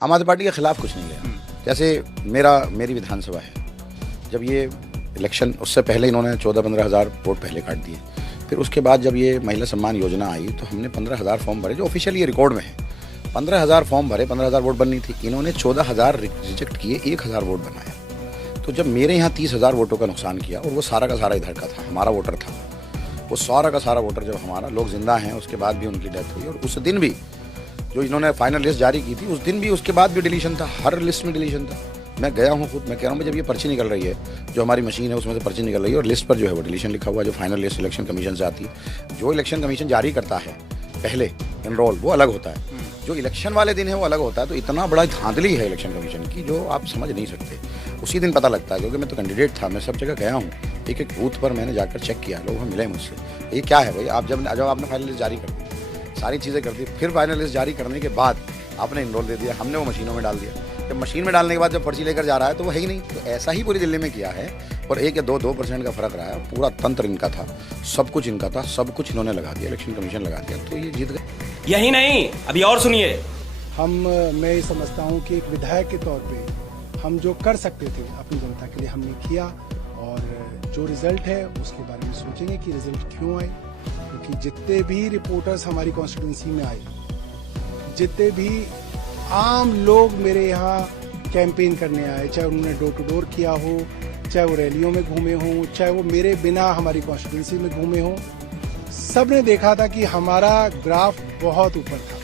आम आदमी पार्टी के खिलाफ कुछ नहीं गया। जैसे मेरी विधानसभा है, जब ये इलेक्शन उससे पहले इन्होंने 14-15 हज़ार वोट पहले काट दिए। फिर उसके बाद जब ये महिला सम्मान योजना आई तो हमने 15,000 फॉर्म भरे, जो ऑफिशियली रिकॉर्ड में है। 15,000 फॉर्म भरे, 15,000 वोट बननी थी, इन्होंने 14,000 रिजेक्ट किए, 1,000 वोट बनाया। तो जब मेरे यहाँ 30,000 वोटों का नुकसान किया, और वो सारा का सारा इधर का था, हमारा वोटर था, वो सारा का सारा वोटर जब हमारा, लोग जिंदा हैं, उसके बाद भी उनकी डेथ हुई। और उस दिन भी जो इन्होंने फाइनल लिस्ट जारी की थी, उस दिन भी उसके बाद भी डिलीशन था, हर लिस्ट में डिलीशन था। मैं गया हूँ खुद, मैं कह रहा हूँ जब ये पर्ची निकल रही है, जो हमारी मशीन है उसमें से पर्ची निकल रही है और लिस्ट पर जो है वो डिलीशन लिखा हुआ है, जो फाइनल लिस्ट इलेक्शन कमीशन से आती है। जो इलेक्शन कमीशन जारी करता है पहले एनरोल, वो अलग होता है, जो इलेक्शन वाले दिन है वो अलग होता है। तो इतना बड़ा धांधली है इलेक्शन कमीशन की जो आप समझ नहीं सकते। उसी दिन पता लगता है, क्योंकि मैं तो कैंडिडेट था, मैं सब जगह गया हूँ, एक एक बूथ पर मैंने जाकर चेक किया, लोग मिले मुझसे, ये क्या है भाई, आप जब आपने फाइनल लिस्ट जारी कर दी, सारी चीज़ें कर दी, फिर फाइनल लिस्ट जारी करने के बाद आपने इनरोल दे दिया, हमने वो मशीनों में डाल दिया। जब मशीन में डालने के बाद जब पर्ची लेकर जा रहा है तो वो है ही नहीं। तो ऐसा ही पूरी दिल्ली में किया है, और 1 या 2% का फर्क रहा है। पूरा तंत्र इनका था, सब कुछ इनका था, सब कुछ इन्होंने लगा दिया, इलेक्शन कमीशन लगा दिया, तो ये जीत गए। यही नहीं, अभी और सुनिए। मैं ये समझता हूँ कि एक विधायक के तौर पे हम जो कर सकते थे अपनी जनता के लिए हमने किया, और जो रिजल्ट है उसके बारे में सोचेंगे कि रिजल्ट क्यों आए। क्योंकि जितने भी रिपोर्टर्स हमारी कॉन्स्टिट्यूंसी में आए, जितने भी आम लोग मेरे यहाँ कैंपेन करने आए, चाहे उन्होंने डोर टू डोर किया हो, चाहे वो रैलियों में घूमे हों, चाहे वो मेरे बिना हमारी कॉन्स्टिट्यूंसी में घूमे हों, सब ने देखा था कि हमारा ग्राफ बहुत ऊपर था,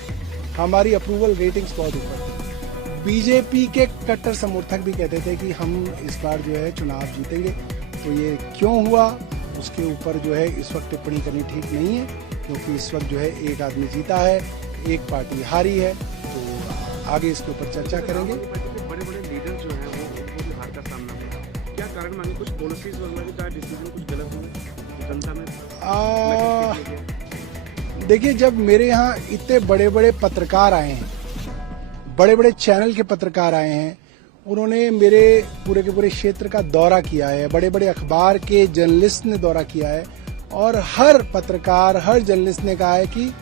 हमारी अप्रूवल रेटिंग्स बहुत ऊपर थी। बीजेपी के कट्टर समर्थक भी कहते थे कि हम इस बार जो है चुनाव जीतेंगे। तो ये क्यों हुआ उसके ऊपर जो है इस वक्त टिप्पणी करनी ठीक नहीं है, क्योंकि इस वक्त जो है एक आदमी जीता है, एक पार्टी हारी है। तो आगे इसके ऊपर चर्चा करेंगे। बड़े बड़े लीडर जो हैं वो भी हार का सामना कर रहे हैं, क्या कारण मांगे? कुछ पॉलिसीज वगैरह का डिसीजन कुछ गलत हुए जनता में? देखिए, जब मेरे यहाँ इतने बड़े बड़े पत्रकार आए हैं, बड़े बड़े चैनल के पत्रकार आए हैं, उन्होंने मेरे पूरे के पूरे क्षेत्र का दौरा किया है, बड़े बड़े अखबार के जर्नलिस्ट ने दौरा किया है, और हर पत्रकार, हर जर्नलिस्ट ने कहा है कि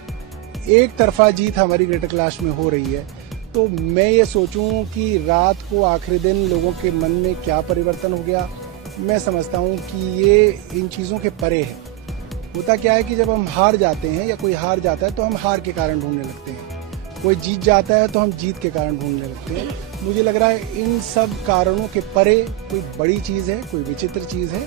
एक तरफा जीत हमारी ग्रेटर कैलाश में हो रही है। तो मैं ये सोचूं कि रात को आखिरी दिन लोगों के मन में क्या परिवर्तन हो गया, मैं समझता हूं कि ये इन चीज़ों के परे है। होता क्या है कि जब हम हार जाते हैं या कोई हार जाता है तो हम हार के कारण ढूंढने लगते हैं, कोई जीत जाता है तो हम जीत के कारण ढूंढने लगते हैं। मुझे लग रहा है इन सब कारणों के परे कोई बड़ी चीज़ है, कोई विचित्र चीज़ है,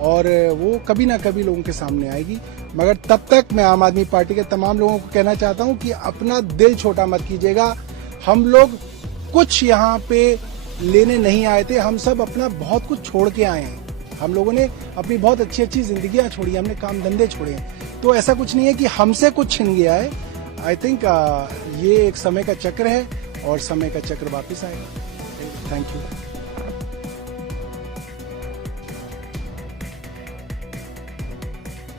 और वो कभी ना कभी लोगों के सामने आएगी। मगर तब तक मैं आम आदमी पार्टी के तमाम लोगों को कहना चाहता हूं कि अपना दिल छोटा मत कीजिएगा। हम लोग कुछ यहाँ पे लेने नहीं आए थे, हम सब अपना बहुत कुछ छोड़ के आए हैं। हम लोगों ने अपनी बहुत अच्छी अच्छी जिंदगियां छोड़ी, हमने काम धंधे छोड़े हैं। तो ऐसा कुछ नहीं है कि हमसे कुछ छिन गया है। आई थिंक ये एक समय का चक्र है और समय का चक्र वापस आएगा। Thank you.